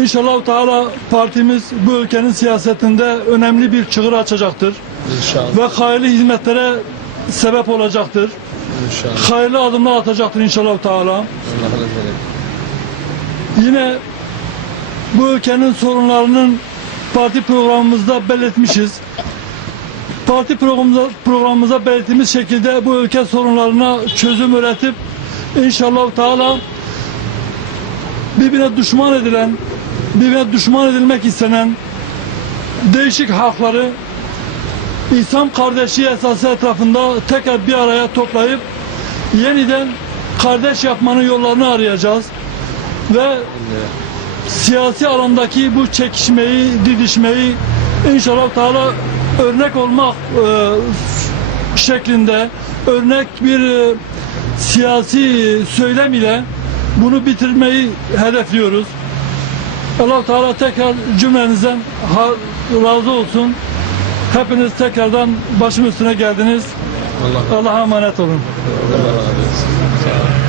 İnşallah Teala partimiz bu ülkenin siyasetinde önemli bir çığır açacaktır. İnşallah. Ve hayırlı hizmetlere sebep olacaktır. İnşallah. Hayırlı adımlar atacaktır inşallah Teala. Allah razı olsun. Yine bu ülkenin sorunlarının parti programımızda belirtmişiz. Parti programımıza belirttiğimiz şekilde bu ülke sorunlarına çözüm üretip inşallah Teala birbirine düşman edilmek istenen değişik halkları İslam kardeşliği esası etrafında tekrar bir araya toplayıp yeniden kardeş yapmanın yollarını arayacağız ve siyasi alandaki bu çekişmeyi, didişmeyi inşallah Teala örnek olmak şeklinde örnek bir siyasi söylem ile bunu bitirmeyi hedefliyoruz. Allah Teala tekrar cümlenizden razı olsun. Hepiniz tekrardan başım üstüne geldiniz. Allah'a emanet olun. Allah razı olsun. Sağ olun.